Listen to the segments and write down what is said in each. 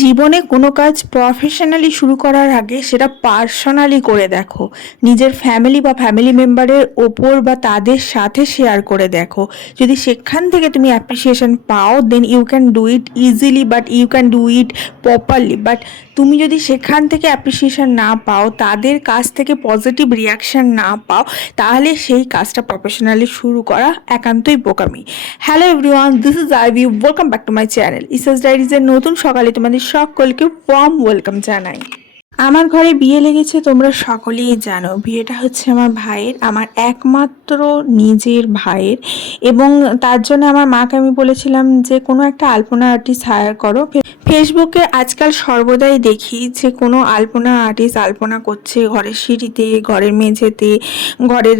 জীবনে কোনো কাজ প্রফেশনালি শুরু করার আগে সেটা পার্সোনালি করে দেখো। নিজের ফ্যামিলি বা ফ্যামিলি মেম্বারের ওপর বা তাদের সাথে শেয়ার করে দেখো। যদি সেখান থেকে তুমি অ্যাপ্রিসিয়েশন পাও, then you can do it easily, but you can do it properly. But তুমি যদি সেখান থেকে অ্যাপ্রিসিয়েশন না পাও, তাদের কাছ থেকে পজিটিভ রিয়াকশান না পাও, তাহলে সেই কাজটা প্রফেশনালি শুরু করা একান্তই বোকামি। Hello everyone, this is Ivy, welcome back to my channel Isa's ডায়েরিজের নতুন সকালে তোমাদের সকলকে ওয়ার্ম ওয়েলকাম জানাই। আমার ঘরে বিয়ে লেগেছে, তোমরা সকলেই জানো। বিয়েটা হচ্ছে আমার ভাইয়ের, আমার একমাত্র নিজের ভাইয়ের। এবং তার জন্য আমার মাকে আমি বলেছিলাম যে কোনো একটা আলপনা আর্টিস্ট হায়ার করো। ফেসবুকে আজকাল সর্বদাই দেখি যে কোনো আলপনা আর্টিস্ট আলপনা করছে ঘরের সিঁড়িতে, ঘরের মেঝেতে, ঘরের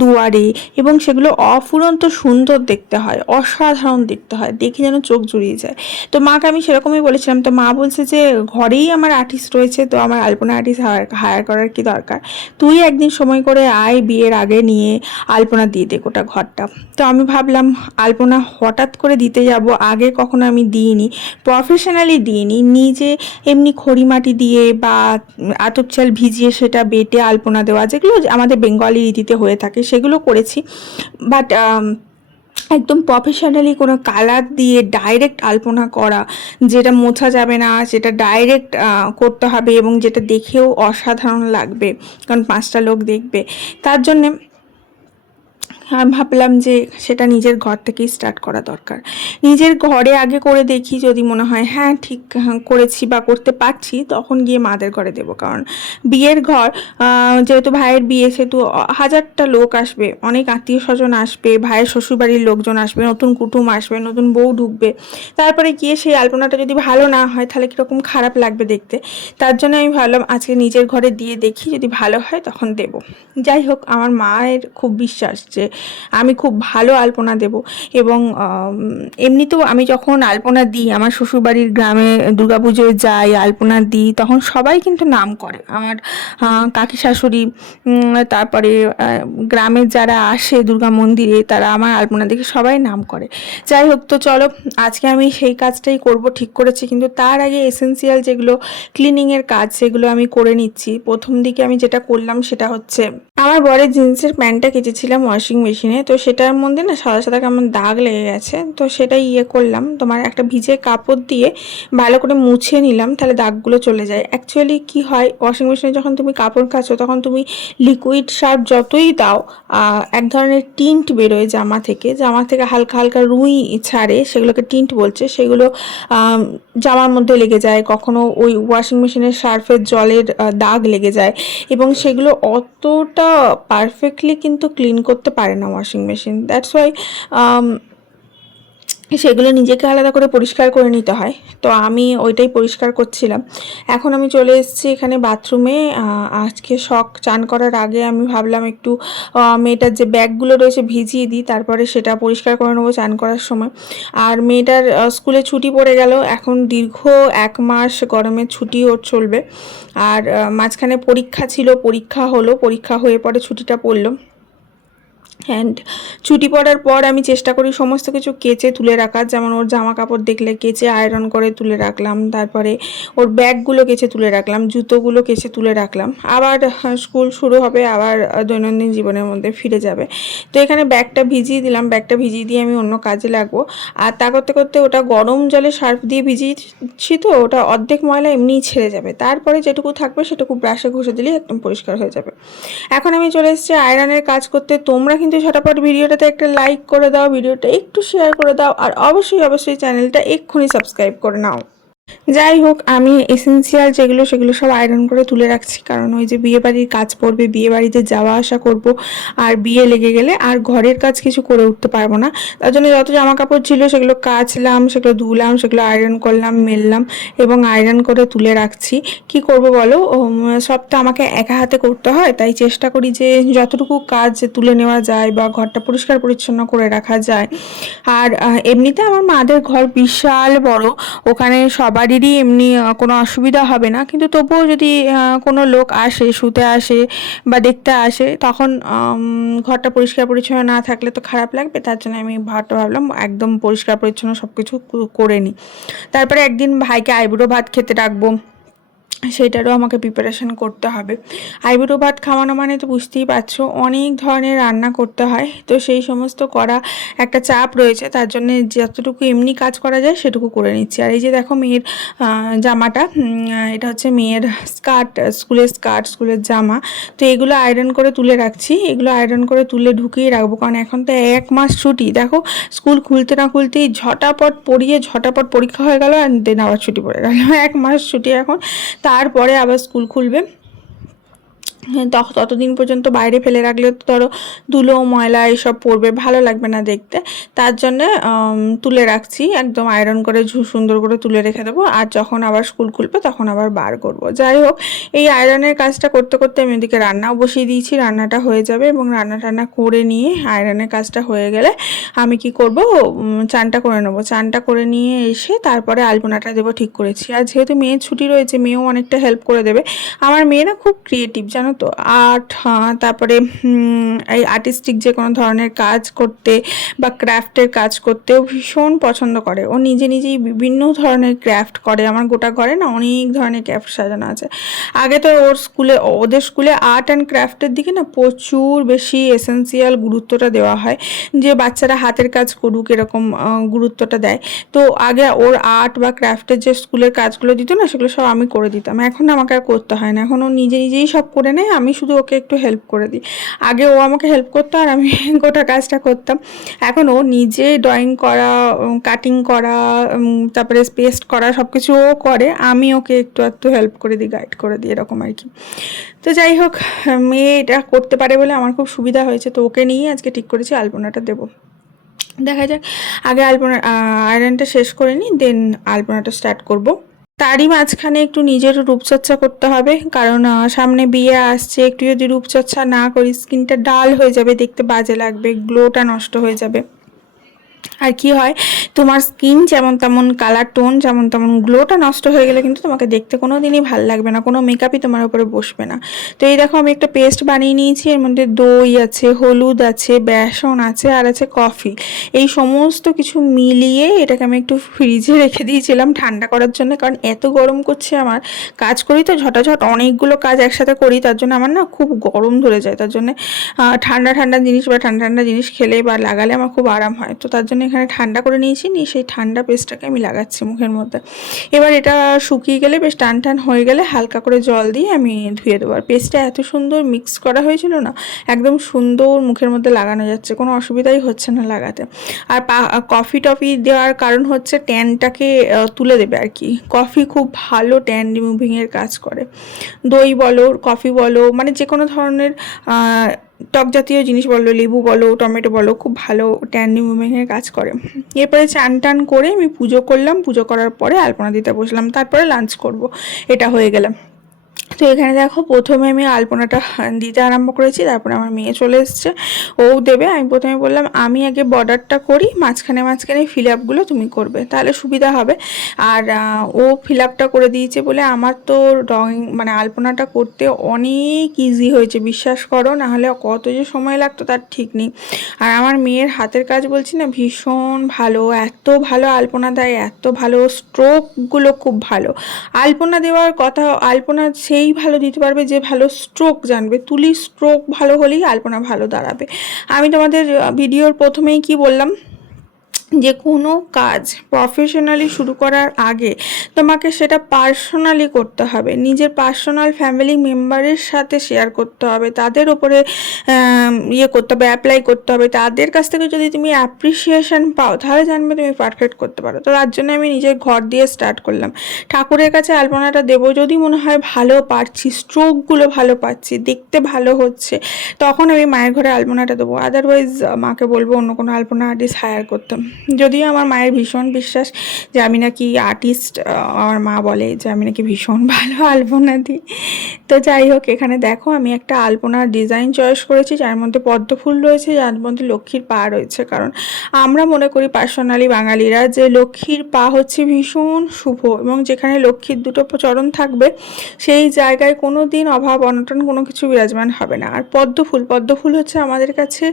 দুয়ারে, এবং সেগুলো অফুরন্ত সুন্দর দেখতে হয়, অসাধারণ দেখতে হয়, দেখে যেন চোখ জুড়িয়ে যায়। তো মাকে আমি সেরকমই বলেছিলাম। তো মা বলছে যে ঘরেই আমার আর্টিস্ট রয়েছে, তো আমার আলপনা আর্টিস্ট হায়ার করার কি দরকার, তুই একদিন সময় করে আয়, বিয়ের আগে নিয়ে আলপনা দিয়ে দে গোটা ঘরটা। তো আমি ভাবলাম আলপনা হঠাৎ করে দিতে যাব, আগে কখনো আমি দিইনি, প্রফেশনালি দিইনি, নিজে এমনি খড়ি মাটি দিয়ে বা আতপ চাল ভিজিয়ে সেটা বেটে আলপনা দেওয়া, যেগুলো আমাদের বেঙ্গলি রীতিতে হয়ে থাকে, সেগুলো করেছি। বাট একদম প্রফেশনালি কোনো কালার দিয়ে ডাইরেক্ট আলপনা করা, যেটা মোছা যাবে না, যেটা ডাইরেক্ট করতে হবে এবং যেটা দেখেও অসাধারণ লাগবে, কারণ 5টা লোক দেখবে, তার জন্যে আমি ভাবলাম যে সেটা নিজের ঘর থেকেই স্টার্ট করা দরকার। নিজের ঘরে আগে করে দেখি, যদি মনে হয় হ্যাঁ ঠিক করেছি বা করতে পারছি, তখন গিয়ে মাদের ঘরে দেবো। কারণ বিয়ের ঘর, যেহেতু ভাইয়ের বিয়ে, সেহেতু হাজারটা লোক আসবে, অনেক আত্মীয় স্বজন আসবে, ভাইয়ের শ্বশুরবাড়ির লোকজন আসবে, নতুন কুটুম আসবে, নতুন বউ ঢুকবে। তারপরে গিয়ে সেই আলপনাটা যদি ভালো না হয়, তাহলে কীরকম খারাপ লাগবে দেখতে। তার জন্য আমি ভাবলাম আজকে নিজের ঘরে দিয়ে দেখি, যদি ভালো হয় তখন দেব। যাই হোক, আমার মায়ের খুব বিশ্বাস যে আমি খুব ভালো আলপনা দেব। এবং এমনিতেও আমি যখন আলপনা দিই, আমার শ্বশুরবাড়ির গ্রামে দুর্গাপুজোয় যাই, আলপনা দিই, তখন সবাই কিন্তু নাম করে। আমার কাকি শাশুড়ি, তারপরে গ্রামের যারা আসে দুর্গা মন্দিরে, তারা আমার আলপনা দেখে সবাই নাম করে। যাই হোক, তো চলো আজকে আমি সেই কাজটাই করব ঠিক করেছি। কিন্তু তার আগে এসেন্সিয়াল যেগুলো ক্লিনিংয়ের কাজ, সেগুলো আমি করে নিচ্ছি। প্রথম দিকে আমি যেটা করলাম সেটা হচ্ছে, আমার বরের জিন্সের প্যান্টটা কেচেছিলাম ওয়াশিং মেশিনে, তো সেটার মধ্যে না সাদা সাদা কেমন দাগ লেগে গেছে। তো সেটাই করলাম, তোমার একটা ভিজে কাপড় দিয়ে ভালো করে মুছে নিলাম, তাহলে দাগগুলো চলে যায়। অ্যাকচুয়ালি কি হয়, ওয়াশিং মেশিনে যখন তুমি কাপড় কাচো, তখন তুমি লিকুইড সার্ফ যতই দাও, এক ধরনের টিন্ট বেরোয় জামা থেকে, হালকা হালকা রুই ছাড়ে, সেগুলোকে টিন্ট বলছে। সেগুলো জামার মধ্যে লেগে যায়, কখনো ওই ওয়াশিং মেশিনের সার্ফের জলের দাগ লেগে যায়, এবং সেগুলো অতটা পারফেক্টলি কিন্তু ক্লিন করতে পারে না ওয়াশিং মেশিন। দ্যাটস ওয়াই সেগুলো নিজেকে আলাদা করে পরিষ্কার করে নিতে হয়। তো আমি ওইটাই পরিষ্কার করছিলাম। এখন আমি চলে এসেছি এখানে বাথরুমে। আজকে চান করার আগে আমি ভাবলাম একটু মেয়েটার যে ব্যাগগুলো রয়েছে ভিজিয়ে দিই, তারপরে সেটা পরিষ্কার করে নেবো চান করার সময়। আর মেয়েটার স্কুলে ছুটি পড়ে গেল, এখন দীর্ঘ 1 মাস গরমের ছুটি ওর চলবে। আর মাঝখানে পরীক্ষা ছিল, পরীক্ষা হলো, পরীক্ষা হয়ে পরে ছুটিটা পড়লো। অ্যান্ড ছুটি পড়ার পর আমি চেষ্টা করি সমস্ত কিছু কেচে তুলে রাখার। যেমন ওর জামা কাপড় দেখলে কেচে আয়রন করে তুলে রাখলাম, তারপরে ওর ব্যাগগুলো কেচে তুলে রাখলাম, জুতোগুলো কেচে তুলে রাখলাম। আবার স্কুল শুরু হবে, আবার দৈনন্দিন জীবনের মধ্যে ফিরে যাবে। তো এখানে ব্যাগটা ভিজিয়ে দিলাম, ব্যাগটা ভিজিয়ে দিয়ে আমি অন্য কাজে লাগবো। আর তা করতে করতে ওটা গরম জলে সার্ফ দিয়ে ভিজিয়েছি, তো ওটা অর্ধেক ময়লা এমনিই ছেড়ে যাবে। তারপরে যেটুকু থাকবে সেটুকু ব্রাশে ঘষে দিলেই একদম পরিষ্কার হয়ে যাবে। এখন আমি চলে এসেছি আয়রনের কাজ করতে। তোমরা কিন্তু ঝটাপট ভিডিওটাতে একটা লাইক করে দাও, ভিডিওটা একটু শেয়ার করে দাও, আর অবশ্যই চ্যানেলটা এক্ষুনি সাবস্ক্রাইব করে নাও। যাই হোক, আমি এসেন্সিয়াল যেগুলো সেগুলো সব আয়রন করে তুলে রাখছি, কারণ ওই যে বিয়েবাড়ির কাজ পড়বে, বিয়েবাড়িতে যাওয়া আসা করব, আর বিয়ে লেগে গেলে আর ঘরের কাজ কিছু করে উঠতে পারবো না। তার জন্য যত জামা কাপড় ছিল সেগুলো কাচলাম, সেগুলো ধুলাম, সেগুলো আয়রন করলাম, মেললাম এবং আয়রন করে তুলে রাখছি। কি করব বলো, সব তো আমাকে একা হাতে করতে হয়, তাই চেষ্টা করি যে যতটুকু কাজ তুলে নেওয়া যায় বা ঘরটা পরিষ্কার পরিচ্ছন্ন করে রাখা যায়। আর এমনিতে আমার মাদের ঘর বিশাল বড়, ওখানে সবারই মায়েরই এমনি কোনো অসুবিধা হবে না, কিন্তু তবুও যদি কোনো লোক আসে, শুতে আসে বা দেখতে আসে, তখন ঘরটা পরিষ্কার পরিচ্ছন্ন না থাকলে তো খারাপ লাগবে। তার জন্য আমি ঘরটা ভাবলাম একদম পরিষ্কার পরিচ্ছন্ন সব কিছু করে নিই। তারপরে একদিন ভাইকে আইবুড়ো ভাত খেতে ডাকবো, সেটারও আমাকে প্রিপারেশন করতে হবে। আইবুড়ো ভাত খাওয়ানো মানে তো বুঝতেই পারছো অনেক ধরনের রান্না করতে হয়, তো সেই সমস্ত করা একটা চাপ রয়েছে। তার জন্য যতটুকু এমনি কাজ করা যায় সেটুকু করে নিচ্ছি। আর এই যে দেখো মেয়ের জামাটা, এটা হচ্ছে মেয়ের স্কার্ট, স্কুলের জামা। তো এগুলো আয়রন করে তুলে রাখছি, এগুলো আয়রন করে তুলে ঢুকিয়ে রাখবো, কারণ এখন তো 1 মাস ছুটি। দেখো স্কুল খুলতে না খুলতেই ঝটাপট পড়িয়ে ঝটাপট পরীক্ষা হয়ে গেল, আর দেন আবার ছুটি পড়ে গেল। 1 মাস ছুটি এখন, তারপরে আবার স্কুল খুলবে। ততদিন পর্যন্ত বাইরে ফেলে রাখলে তো ধরো ধুলো ময়লা এসব পড়বে, ভালো লাগবে না দেখতে। তার জন্য তুলে রাখছি, একদম আয়রন করে সুন্দর করে তুলে রেখে দেবো, আর যখন আবার স্কুল খুলবে তখন আবার বার করব। যাই হোক, এই আয়রনের কাজটা করতে করতে আমি ওদিকে রান্নাও বসিয়ে দিয়েছি, রান্নাটা হয়ে যাবে, এবং রান্না করে নিয়ে আয়রনের কাজটা হয়ে গেলে আমি কি করব, চানটা করে নেবো। চানটা করে নিয়ে এসে তারপরে আলপনাটা দেবো ঠিক করেছি। আর যেহেতু মেয়ের ছুটি রয়েছে, মেয়েও অনেকটা হেল্প করে দেবে। আমার মেয়ে না খুব ক্রিয়েটিভ জানো তো, আর্ট, তারপরে এই আর্টিস্টিক যে কোনো ধরনের কাজ করতে বা ক্রাফটের কাজ করতেও ভীষণ পছন্দ করে। ও নিজেই বিভিন্ন ধরনের ক্রাফট করে। আমার গোটা ঘরে না অনেক ধরনের ক্রাফট সাজানো আছে। আগে তো ওদের স্কুলে আর্ট অ্যান্ড ক্রাফটের দিকে না প্রচুর বেশি এসেন্সিয়াল গুরুত্বটা দেওয়া হয়, যে বাচ্চারা হাতের কাজ করুক এরকম গুরুত্বটা দেয়। তো আগে ওর আর্ট বা ক্রাফটের যে স্কুলের কাজগুলো দিত না, সেগুলো সব আমি করে দিতাম। এখন আমাকে আর করতে হয় না, এখন ও নিজেই সব করে নেয়, আমি শুধু ওকে একটু হেল্প করে দিই। আগে ও আমাকে হেল্প করতো আর আমি গোটা কাজটা করতাম। এখন ও নিজে ড্রয়িং করা, কাটিং করা, তারপরে পেস্ট করা সব কিছু ও করে, আমি ওকে একটু হেল্প করে দিই, গাইড করে দিই, এরকম আর কি। তো যাই হোক, মেয়ে এটা করতে পারে বলে আমার খুব সুবিধা হয়েছে। তো ওকে নিয়ে আজকে ঠিক করেছি আলপনাটা দেবো। দেখা যাক, আগে আয়রনটা শেষ করে নিই, দেন আলপনাটা স্টার্ট করব। তারই মাঝখানে একটু নিজের রূপচর্চা করতে হবে, কারণ সামনে বিয়ে আসছে। একটু যদি রূপচর্চা না করি স্কিনটা ডাল হয়ে যাবে, দেখতে বাজে লাগবে, গ্লোটা নষ্ট হয়ে যাবে। আর কি হয়, তোমার স্কিন যেমন তেমন, কালার টোন যেমন তেমন, গ্লোটা নষ্ট হয়ে গেলে কিন্তু তোমাকে দেখতে কোনো দিনই ভালো লাগবে না, কোনো মেকআপই তোমার উপরে বসবে না। তো এই দেখো আমি একটা পেস্ট বানিয়ে নিয়েছি, এর মধ্যে দই আছে, হলুদ আছে, বেসন আছে, আর আছে কফি। এই সমস্ত কিছু মিলিয়ে এটাকে আমি একটু ফ্রিজে রেখে দিয়েছিলাম ঠান্ডা করার জন্য, কারণ এত গরম করছে। আমার কাজ করি তো ঝটাঝট অনেকগুলো কাজ একসাথে করি, তার জন্য আমার না খুব গরম ধরে যায়। তার জন্য ঠান্ডা জিনিস বা ঠান্ডা জিনিস খেলে বা লাগালে আমার খুব আরাম হয়। তো তার জন্য এখানে ঠান্ডা করে নিয়েছি, নিয়ে সেই ঠান্ডা পেস্টটাকে আমি লাগাচ্ছি মুখের মধ্যে। এবার এটা শুকিয়ে গেলে, বেশ টান হয়ে গেলে হালকা করে জল দিয়ে আমি ধুয়ে দেবো। আর পেস্টটা এত সুন্দর মিক্স করা হয়েছিল না, একদম সুন্দর মুখের মধ্যে লাগানো যাচ্ছে, কোনো অসুবিধাই হচ্ছে না লাগাতে। আর কফি টফি দেওয়ার কারণ হচ্ছে ট্যানটাকে তুলে দেবে আর কি। কফি খুব ভালো ট্যান রিমুভিংয়ের কাজ করে। দই বলো, কফি বলো, মানে যে কোনো ধরনের টক জাতীয় জিনিস বলো, লেবু বলো, টমেটো বলো, খুব ভালো ট্যান রিমুভিংয়ের কাজ করে। এরপরে চান করে আমি পুজো করলাম, পুজো করার পরে আলপনা দিতে বসলাম, তারপরে লাঞ্চ করব। এটা হয়ে গেলাম। তো এখানে দেখো প্রথমে আমি আলপনাটা দিতে আরম্ভ করেছি, তারপরে আমার মেয়ে চলে এসছে, ও দেবে। আমি প্রথমে বললাম আমি আগে বর্ডারটা করি, মাঝখানে ফিল আপগুলো তুমি করবে, তাহলে সুবিধা হবে। আর ও ফিল আপটা করে দিয়েছে বলে আমার তো ড্রয়িং মানে আলপনাটা করতে অনেক ইজি হয়েছে, বিশ্বাস করো, নাহলে কত যে সময় লাগতো তার ঠিক নেই। আর আমার মেয়ের হাতের কাজ বলছি না, ভীষণ ভালো, এত ভালো আলপনা দেয়, এত ভালো, স্ট্রোকগুলো খুব ভালো। আলপনা দেওয়ার কথা, আলপনা সেই ভালো দিতে পারবে যে ভালো স্ট্রোক জানবে, তুলি স্ট্রোক ভালো হলেই আলপনা ভালো দাঁড়াবে। আমি তোমাদের ভিডিওর প্রথমেই কি বললাম, যে কোনো কাজ প্রফেশনালি শুরু করার আগে তোমাকে সেটা পার্সোনালি করতে হবে, নিজের পার্সোনাল ফ্যামিলি মেম্বারের সাথে শেয়ার করতে হবে, তাদের ওপরে করতে হবে, অ্যাপ্লাই করতে হবে। তাদের কাছ থেকে যদি তুমি অ্যাপ্রিসিয়েশন পাও, তাহলে জানবে তুমি পারফেক্ট করতে পারো। তো তার জন্য আমি নিজের ঘর দিয়ে স্টার্ট করলাম। ঠাকুরের কাছে আলপনাটা দেবো, যদি মনে হয় ভালো পারছি, স্ট্রোকগুলো ভালো পাচ্ছি, দেখতে ভালো হচ্ছে, তখন আমি মায়ের ঘরে আলপনাটা দেবো। আদারওয়াইজ মাকে বলবো অন্য কোনো আলপনা আর্টিস্ট হায়ার করতাম। যদিও আমার মায়ের ভীষণ বিশ্বাস যে আমি নাকি আর্টিস্ট, আমার মা বলে যে আমি নাকি ভীষণ ভালো আলপনা দিই। তো যাই হোক, এখানে দেখো আমি একটা আলপনার ডিজাইন চয়েস করেছি যার মধ্যে পদ্ম ফুল রয়েছে, যার মধ্যে লক্ষ্মীর পা রয়েছে। কারণ আমরা মনে করি পার্সোনালি বাঙালিরা যে লক্ষ্মীর পা হচ্ছে ভীষণ শুভ, এবং যেখানে লক্ষ্মীর দুটো চরণ থাকবে সেই জায়গায় কোনো দিন অভাব অনটন কোনো কিছু বিরাজমান হবে না। আর পদ্ম ফুল হচ্ছে আমাদের কাছে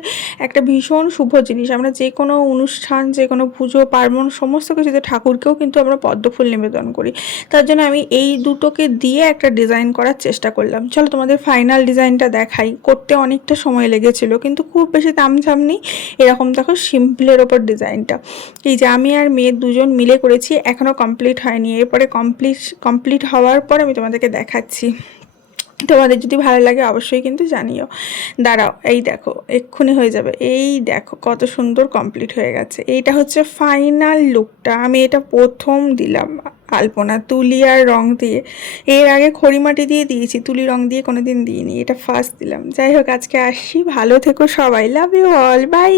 একটা ভীষণ শুভ জিনিস। আমরা যে কোনো অনুষ্ঠান, যে কোনো পুজো পার্বণ সমস্ত কিছুতে ঠাকুরকেও কিন্তু আমরা পদ্ম ফুল নিবেদন করি। তার জন্য আমি এই দুটোকে দিয়ে একটা ডিজাইন করার চেষ্টা করলাম। চলো তোমাদের ফাইনাল ডিজাইনটা দেখাই। করতে অনেকটা সময় লেগেছিল, কিন্তু খুব বেশি তামঝাম নেই। এরকম দেখো সিম্পলের ওপর ডিজাইনটা এই যে আমি আর মেয়ে দুজন মিলে করেছি, এখনও কমপ্লিট হয়নি। এরপরে কমপ্লিট হওয়ার পর আমি তোমাদেরকে দেখাচ্ছি। তোমাদের যদি ভালো লাগে অবশ্যই কিন্তু জানিও। দাঁড়াও, এই দেখো এক্ষুনি হয়ে যাবে। এই দেখো কত সুন্দর কমপ্লিট হয়ে গেছে। এইটা হচ্ছে ফাইনাল লুকটা। আমি এটা প্রথম দিলাম আলপনা তুলি আর রং দিয়ে। এর আগে খড়িমাটি দিয়ে দিয়েছি, তুলি রং দিয়ে কোনোদিন দিইনি, এটা ফার্স্ট দিলাম। যাই হোক, আজকে আসছি, ভালো থেকো সবাই, লাভ ইউ অল, বাই।